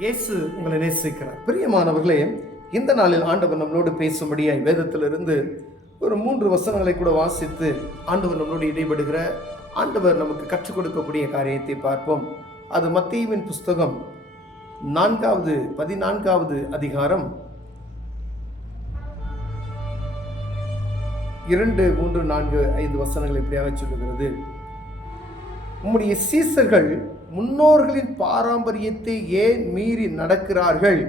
இயேசு உங்களை நேசிக்கிறார். பிரியமானவர்களே, இந்த நாளில் ஆண்டவர் நம்மளோடு பேசும்படியாய் வேதத்திலிருந்து ஒரு 3 வசனங்களை கூட வாசித்து ஆண்டவர் நம்மளோடு இடைபடுகிற ஆண்டவர் நமக்கு கற்றுக் கொடுக்கக்கூடிய காரியத்தை பார்ப்போம். அது மத்தேயுவின் புஸ்தகம் 14வது அதிகாரம் 2, 3, 4, 5 வசனங்கள் இப்படியாக சொல்லுகிறது. உம்முடைய சீசர்கள் முன்னோர்களின் பாரம்பரியத்தை ஏன் மீறி நடக்கிறார்கள்?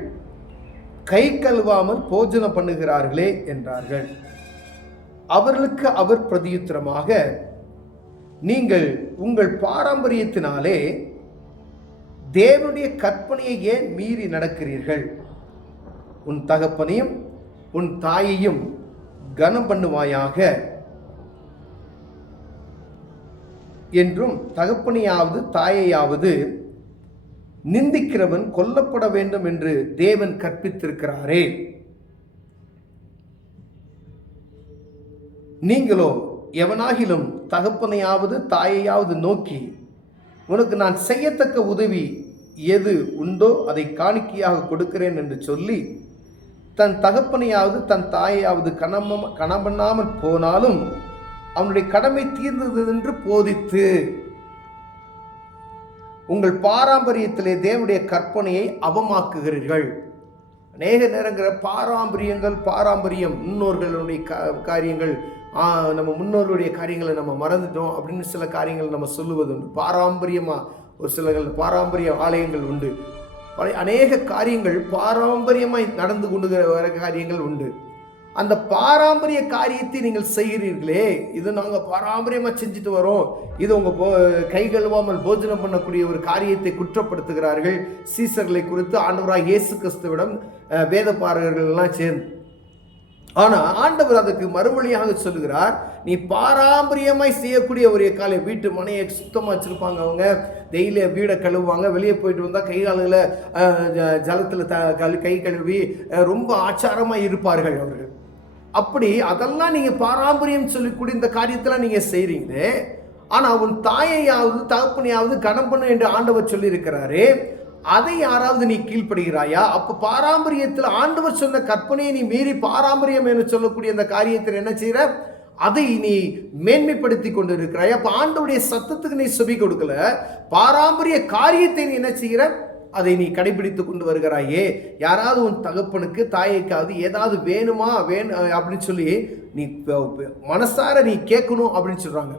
கை கழுவாமல் போஜனம் பண்ணுகிறார்களே என்றார்கள். அவர்களுக்கு அவர் பிரதியுத்தரமாக, நீங்கள் உங்கள் பாரம்பரியத்தினாலே தேவனுடைய கற்பனையை ஏன் மீறி நடக்கிறீர்கள்? உன் தகப்பனையும் உன் தாயையும் கனம் பண்ணுவாயாக என்றும், தகப்பனையாவது தாயையாவது நிந்திக்கிறவன் கொல்லப்பட வேண்டும் என்று தேவன் கற்பித்திருக்கிறாரே. நீங்களோ எவனாகிலும் தகப்பனையாவது தாயையாவது நோக்கி, உனக்கு நான் செய்யத்தக்க உதவி எது உண்டோ அதை காணிக்கையாக கொடுக்கிறேன் என்று சொல்லி, தன் தகப்பனையாவது தன் தாயையாவது கனம் பண்ணாமல் போனாலும் அவனுடைய கடமை தீர்ந்தது என்று போதித்து, உங்கள் பாரம்பரியத்திலே தேவனுடைய கற்பனையை அவமாக்குகிறீர்கள். அநேக நேரங்கள் பாரம்பரியம் முன்னோர்களுடைய காரியங்கள், நம்ம முன்னோர்களுடைய காரியங்களை நம்ம மறந்துட்டோம் அப்படின்னு சில காரியங்கள் நம்ம சொல்லுவது உண்டு. பாரம்பரியமாக ஒரு சில பாரம்பரிய ஆலயங்கள் உண்டு. அநேக காரியங்கள் பாரம்பரியமாய் நடந்து கொண்டு வர காரியங்கள் உண்டு. அந்த பாரம்பரிய காரியத்தை நீங்கள் செய்கிறீர்களே, இது நாங்கள் பாரம்பரியமாக செஞ்சுட்டு வரோம், இது உங்கள் கை கழுவாமல் போஜனம் பண்ணக்கூடிய ஒரு காரியத்தை குற்றப்படுத்துகிறார்கள் சீசர்களை குறித்து ஆண்டவராக இயேசு கிறிஸ்துவிடம் வேதபாரகர்கள்லாம் சேர்ந்து. ஆனால் ஆண்டவர் அதுக்கு மறுமொழியாக சொல்லுகிறார், நீ பாரம்பரியமாய் செய்யக்கூடிய ஒரு காலையை வீட்டு மனையை சுத்தமாக வச்சுருப்பாங்க, அவங்க டெய்லி வீடை கழுவுவாங்க, வெளியே போயிட்டு வந்தால் கை காலில் ஜலத்தில் கை கழுவி ரொம்ப ஆச்சாரமாக இருப்பார்கள் அவர்கள். அப்படி அதெல்லாம் நீங்கள் பாரம்பரியம் சொல்லக்கூடிய இந்த காரியத்தெல்லாம் நீங்கள் செய்கிறீங்களே, ஆனால் உன் தாயையாவது தகப்பனையாவது கனம் பண்ணு என்று ஆண்டவர் சொல்லியிருக்கிறாரு, அதை யாராவது நீ கீழ்ப்படுகிறாயா? அப்போ பாரம்பரியத்தில் ஆண்டவர் சொன்ன கற்பனையை நீ மீறி பாரம்பரியம் என்று சொல்லக்கூடிய அந்த காரியத்தில் என்ன செய்கிற? அதை நீ மேன்மைப்படுத்தி கொண்டு இருக்கிறாய். அப்போ ஆண்டவருடைய சத்தத்துக்கு நீ செவி கொடுக்கல, பாரம்பரிய காரியத்தை நீ என்ன செய்கிற? அதை நீ கடைபிடித்து கொண்டு வருகிறாயே. யாராவது உன் தகப்பனுக்கு தாயைக்காவது ஏதாவது வேணுமா அப்படின்னு சொல்லி நீ மனசார நீ கேட்கணும் அப்படின்னு சொல்கிறாங்க.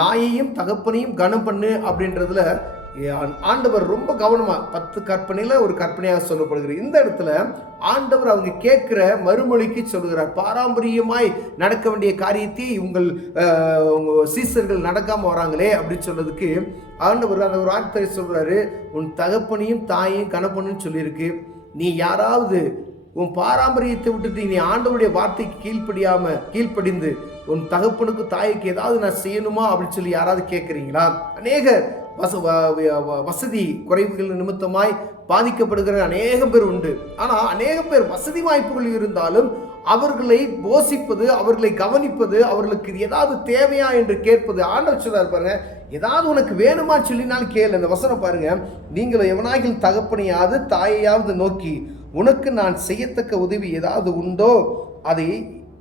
தாயையும் தகப்பனையும் கனம் பண்ணு அப்படின்றதுல ஆண்டவர் ரொம்ப கவனமாக 10 கற்பனையில் ஒரு கற்பனையாக சொல்லப்படுகிறது. இந்த இடத்துல ஆண்டவர் அவங்க கேட்குற மறுமொழிக்கு சொல்கிறார், பாரம்பரியமாய் நடக்க வேண்டிய காரியத்தை உங்கள் சீசர்கள் நடக்காமல் வராங்களே அப்படின்னு சொன்னதுக்கு ஆண்டவர் அந்த ஒரு வார்த்தை சொல்கிறாரு, உன் தகப்பனையும் தாயையும் கணப்பண்ணுன்னு சொல்லியிருக்கு. நீ யாராவது உன் பாரம்பரியத்தை விட்டுட்டு நீ ஆண்டவருடைய வார்த்தைக்கு கீழ்ப்படிந்து உன் தகப்பனுக்கு தாய்க்கு ஏதாவது நான் செய்யணுமா அப்படின்னு சொல்லி யாராவது கேட்குறீங்களா? அநேக வசதி குறைவுகள் நிமித்தமாய் பாதிக்கப்படுகிற அநேக பேர் உண்டு. ஆனால் அநேக பேர் வசதி வாய்ப்புகள் இருந்தாலும் அவர்களை போஷிப்பது, அவர்களை கவனிப்பது, அவர்களுக்கு ஏதாவது தேவையா என்று கேட்பது. ஆண்டவர் சொல்றார் பாருங்க, ஏதாவது உனக்கு வேணுமா சொல்லினாலும் கேளு. அந்த வசனம் பாருங்க, நீங்கள் எவனாகிலும் தகப்பனையாவது தாயையாவது நோக்கி, உனக்கு நான் செய்யத்தக்க உதவி ஏதாவது உண்டோ அதை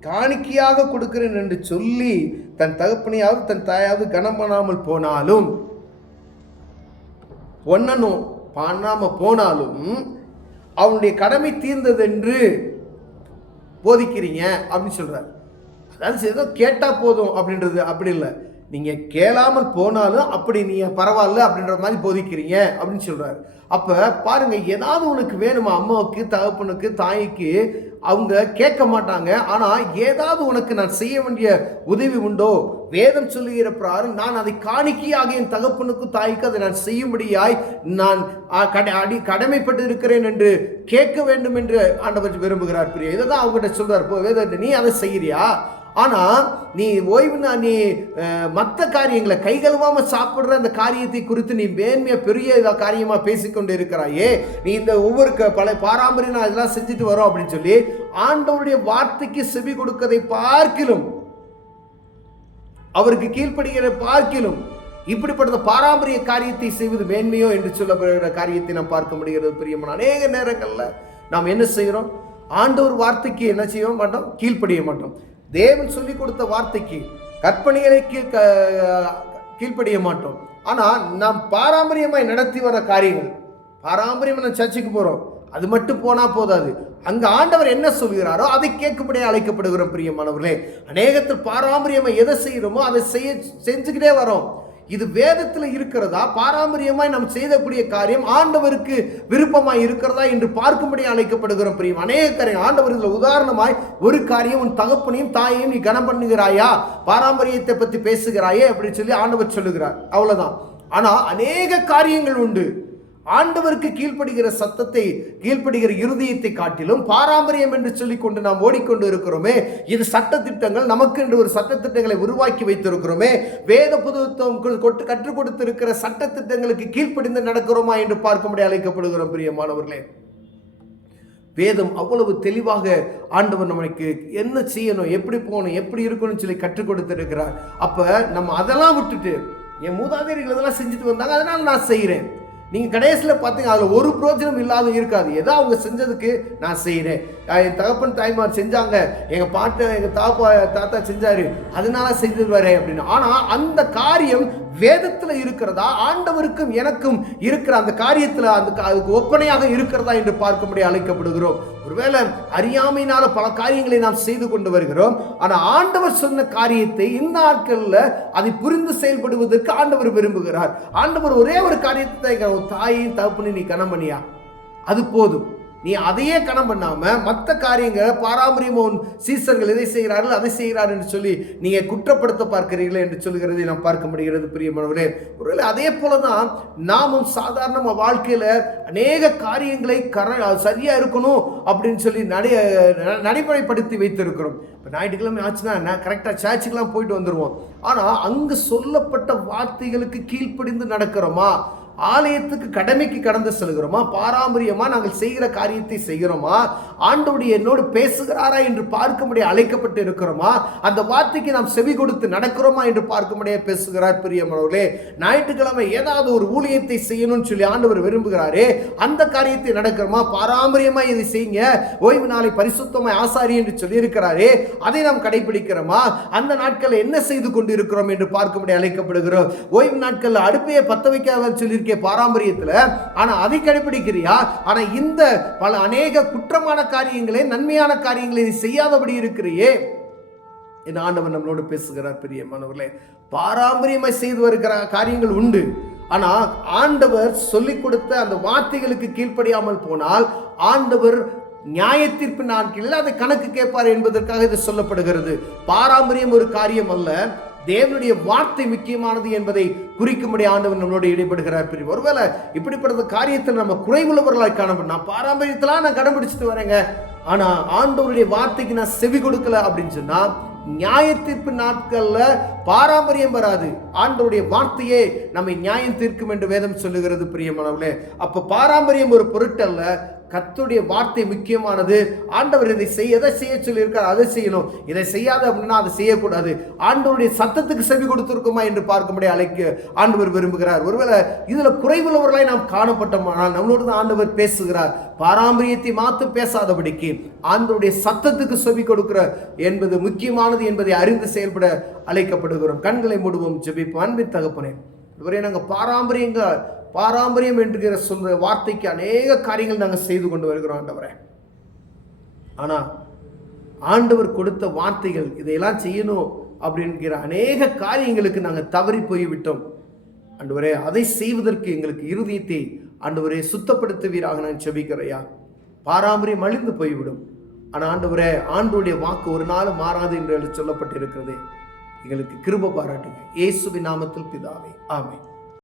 காணிக்கையாக கொடுக்கிறேன் என்று சொல்லி, தன் தகப்பனையாவது தன் தாயாவது கனம் பண்ணாமல் போனாலும் ஒன்னனும் பண்ணாம போனாலும் அவனுடைய கடமை தீர்ந்தது என்று போதிக்கிறீங்க அப்படின்னு சொல்றாரு. அதாவது ஏதோ கேட்டா போதும் அப்படின்றது அப்படி இல்லை, நீங்க கேளாமல் போனாலும் அப்படி நீங்க பரவாயில்ல அப்படின்ற மாதிரி போதிக்கிறீங்க அப்படின்னு சொல்றாரு. அப்ப பாருங்க, ஏதாவது உனக்கு வேணுமா? அம்மாவுக்கு தகப்பனுக்கு தாய்க்கு அவங்க கேட்க மாட்டாங்க, ஆனா ஏதாவது உனக்கு நான் செய்ய வேண்டிய உதவி உண்டோ? வேதம் சொல்லுகிற பிரகாரம் நான் அதை காணிக்கையாக என் தகப்பனுக்கு தாய்க்கு அதை நான் செய்யும்படியாய் நான் கடமைப்பட்டு இருக்கிறேன் என்று கேட்க வேண்டும் என்று ஆண்டவர் விரும்புகிறார். பிரியா, இதை தான் அவங்ககிட்ட சொல்றார், வேதத்தை நீ அதை செய்கிறியா? ஆனால் நீ ஓய்வுனா நீ மற்ற காரியங்களை கை கழுவாமல் சாப்பிட்ற அந்த காரியத்தை குறித்து நீ மேன்மையாக பெரிய காரியமாக பேசிக்கொண்டு இருக்கிறாயே. நீ இந்த ஒவ்வொரு பல பாரம்பரியம் நான் இதெல்லாம் செஞ்சுட்டு வரோம் அப்படின்னு சொல்லி ஆண்டவருடைய வார்த்தைக்கு செவி கொடுக்கதை பார்க்கிலும், அவருக்கு கீழ்ப்படுகிற பார்க்கிலும் இப்படிப்பட்ட பாரம்பரிய காரியத்தை செய்வது மேன்மையோ என்று சொல்லப்படுகிற காரியத்தை நாம் பார்க்க முடிகிறது. பிரியமான அநேக நேரங்களில் நாம் என்ன செய்கிறோம்? ஆண்டவர் வார்த்தைக்கு என்ன செய்ய மாட்டோம்? கீழ்ப்படிய மாட்டோம். தேவன் சொல்லிக் கொடுத்த வார்த்தைக்கு, கற்பனைகளை கீழ்ப்படிய மாட்டோம். ஆனால் நாம் பாரம்பரியமாய் நடத்தி வர காரியங்கள், பாரம்பரியமாக சர்ச்சுக்கு போகிறோம், அது மட்டும் போனால் போதாது. அங்கே ஆண்டவர் என்ன சொல்கிறாரோ அதை கேட்கும்படியே அழைக்கப்படுகிறோம். பிரியமானவர்களே, அநேகத்தில் பாரம்பரியமாக எதை செய்கிறோமோ அதை செஞ்சுக்கிட்டே வரோம். இது வேதத்தில் இருக்கிறதா? பாரம்பரியமாய் நாம் செய்யக்கூடிய காரியம் ஆண்டவருக்கு விருப்பமாய் இருக்கிறதா என்று பார்க்கும்படி அழைக்கப்படுகிறோம். பிரியம் அநேக காரியம் ஆண்டவர் இதில் உதாரணமாய் ஒரு காரியம், உன் தகப்பனையும் தாயையும் நீ கனம் பண்ணுகிறாயா, பாரம்பரியத்தை பற்றி பேசுகிறாயே அப்படின்னு சொல்லி ஆண்டவர் சொல்லுகிறார். அவ்வளவுதான். ஆனால் அநேக காரியங்கள் உண்டு. ஆண்டவருக்கு கீழ்ப்படுகிற சத்தத்தை, கீழ்ப்படுகிற இருதயத்தை காட்டிலும் பாரம்பரியம் என்று சொல்லிக் கொண்டு நாம் ஓடிக்கொண்டு இருக்கிறோமே. இது சட்டத்திட்டங்கள், நமக்கு என்று ஒரு சட்டத்திட்டங்களை உருவாக்கி வைத்திருக்கிறோமே. வேத புத்தகம் கற்றுக் கொடுத்திருக்கிற சட்டத்திட்டங்களுக்கு கீழ்ப்படிந்து நடக்கிறோமா என்று பார்க்கும்படி அழைக்கப்படுகிறோம். பிரியமானவர்களே, வேதம் அவ்வளவு தெளிவாக ஆண்டவர் நமக்கு என்ன செய்யணும், எப்படி போகணும், எப்படி இருக்கணும்னு சொல்லி கற்றுக் கொடுத்திருக்கிறார். அப்ப நம்ம அதெல்லாம் விட்டுட்டு, என் மூதாதையர்கள் இதெல்லாம் செஞ்சுட்டு வந்தாங்க அதனால நான் செய்கிறேன், நீங்கள் கடைசியில் பார்த்தீங்க அதில் ஒரு பிரோஜனம் இல்லாத இருக்காது. ஏதோ அவங்க செஞ்சதுக்கு நான் செய்கிறேன், என் தகப்பன் தாய்மார் செஞ்சாங்க, எங்கள் பாட்டு எங்கள் தாத்தா செஞ்சார் அதனால செஞ்சது வரேன் அப்படின்னு. ஆனால் அந்த காரியம் வேதத்தில் இருக்கிறதா, ஆண்டவருக்கும் எனக்கும் இருக்கிற அந்த காரியத்தில் அதுக்கு ஒப்பனையாக இருக்கிறதா என்று பார்க்கும்படி அழைக்கப்படுகிறோம். ஒருவேளை அறியாமையினால பல காரியங்களை நாம் செய்து கொண்டு வருகிறோம். ஆனால் ஆண்டவர் சொன்ன காரியத்தை இந்த நாட்களில் அதை புரிந்து செயல்படுவதற்கு ஆண்டவர் விரும்புகிறார். ஆண்டவர் ஒரே ஒரு காரியத்தை, தாயின் தகப்பனை நீ கனம் பண்ணியா, அது போதும். நீ அதையே கனம் பண்ணாம மற்ற காரியங்கள் பாரம்பரியம் சீசர்கள் எதை செய்கிறார்கள் அதை செய்கிறார் என்று சொல்லி நீங்க குற்றப்படுத்த பார்க்கிறீர்களே என்று சொல்லுகிறதை நாம் பார்க்க முடிகிறது. பிரியமானவர்களே, ஒருவேளை அதே போலதான் நாமும் சாதாரண வாழ்க்கையில அநேக காரியங்களை சரியா இருக்கணும் அப்படின்னு சொல்லி நடைமுறைப்படுத்தி வைத்திருக்கிறோம். இப்போ ஞாயிற்றுக்கிழமை ஆச்சுன்னா கரெக்டாக சர்ச்சுக்கெல்லாம் போயிட்டு வந்துடுவோம். ஆனால் அங்கு சொல்லப்பட்ட வார்த்தைகளுக்கு கீழ்ப்படிந்து நடக்கிறோமா? ஆலயத்துக்கு கடமைக்கு கடந்து செல்கிறோமா? பாரம்பரியமா நாங்கள் செய்கிற காரியத்தை செய்கிறோமா? ஆண்டவருடைய என்னோடு பேசுகிறாரா என்று பார்க்கும்படியே அழைக்கப்பட்டு இருக்கிறோமா? அந்த வார்த்தைக்கு நாம் செவி கொடுத்து நடக்கிறோமா என்று பார்க்கும்படியே பேசுகிறார். பிரியமானவர்களே, ஞாயிற்றுக்கிழமை ஏதாவது ஒரு ஊழியத்தை செய்யணும்னு சொல்லி ஆண்டவர் விரும்புகிறாரே, அந்த காரியத்தை நடக்கிறோமா? பாரம்பரியமா இதை செய்யுங்க, ஓய்வு நாளை பரிசுத்தமாய் ஆசாரி என்று சொல்லி இருக்கிறாரே, அதை நாம் கடைபிடிக்கிறோமா? அந்த நாட்கள் என்ன செய்து கொண்டு இருக்கிறோம் என்று பார்க்கும்படி அழைக்கப்படுகிறோம். ஓய்வு நாட்கள் அடுப்பையை பத்த வைக்க சொல்லி பாரம்பரியத்தில், ஆனா அதை கடைபிடிக்கிறியா? ஆனா இந்த பல அநேக குற்றமான காரியங்களே, நன்மையான காரியங்களை செய்யாதபடி இருக்கிறியே என் ஆண்டவர் நம்மளோடு பேசுகிறார். பிரியமானவர்களே, பாரம்பரியமாய் செய்து வருகிற காரியங்கள் உண்டு. ஆனா ஆண்டவர் சொல்லிக் கொடுத்த அந்த வார்த்தைகளுக்கு கீழ்ப்படியாமல் போனால் ஆண்டவர் நியாயத்தீர்ப்பு நாட்களில் அதை கணக்கு கேட்பார் என்பதற்காக இது சொல்லப்படுகிறது. பாரம்பரியம் ஒரு காரியம் அல்ல, தேவனுடைய வார்த்தை முக்கியமானது என்பதை குறிக்கும்படி ஆண்டவர் நம்மளோடு ஈடுபடுகிறார். பிரிவு ஒருவேளை இப்படிப்பட்ட காரியத்தில் நம்ம குறைவுள்ளவர்களாய் காணப்படும். நான் பாரம்பரியத்தெல்லாம் நான் கடைபிடிச்சிட்டு வரேங்க, ஆனா ஆண்டவருடைய வார்த்தைக்கு நான் செவி கொடுக்கல அப்படின்னு சொன்னா நியாய தீர்ப்பு நாட்கள்ல பாரம்பரியம் வராது, ஆண்டவருடைய வார்த்தையே நம்மை நியாயம் தீர்க்கும் என்று வேதம் சொல்லுகிறது. பிரியமானவர்களே, அப்ப பாரம்பரியம் ஒரு பொருட்டல்ல, கர்த்தருடைய வார்த்தை முக்கியமானது. ஆண்டவர் இதை எதை செய்ய சொல்லியிருக்கார் அதை செய்யணும், இதை செய்யாத அப்படின்னா அதை செய்யக்கூடாது. ஆண்டவருடைய சத்தத்துக்கு செவி கொடுத்திருக்குமா என்று பார்க்கும்படி ஆண்டவர் விரும்புகிறார். ஒருவேளை இதுல குறைவுள்ளவர்களாய் நாம் காணப்பட்டோமானால் நம்மளோடு தான் ஆண்டவர் பேசுகிறார். பாரம்பரியத்தை மாத்து பேசாதபடிக்கு ஆண்டவருடைய சத்தத்துக்கு செவி கொடுக்கிற என்பது முக்கியமானது என்பதை அறிந்து செயல்பட அழைக்கப்படுகிறோம். கண்களை மூடுவோம், ஜெபிப்போம். அன்பின் தகப்பனே, இதுவரை நாங்கள் பாரம்பரியம் என்கிற சொல்ற வார்த்தைக்கு அநேக காரியங்கள் நாங்கள் செய்து கொண்டு வருகிறோம் ஆண்டவரே. ஆனா ஆண்டவர் கொடுத்த வார்த்தைகள் இதையெல்லாம் செய்யணும் அப்படிங்கிற அநேக காரியங்களுக்கு நாங்கள் தவறி போய்விட்டோம் ஆண்டவரே. அதை செய்வதற்கு எங்களுக்கு இருதயத்தை ஆண்டவரே சுத்தப்படுத்துவீராக நான் செபிக்கிறையா. பாரம்பரியம் அழிந்து போய்விடும். ஆனால் ஆண்டவரே, ஆண்டவருடைய வாக்கு ஒரு நாள் மாறாது என்று சொல்லப்பட்டிருக்கிறது. எங்களுக்கு கிருபை பாராட்டுங்க. இயேசுவின் நாமத்தில் பிதாவே, ஆமென்.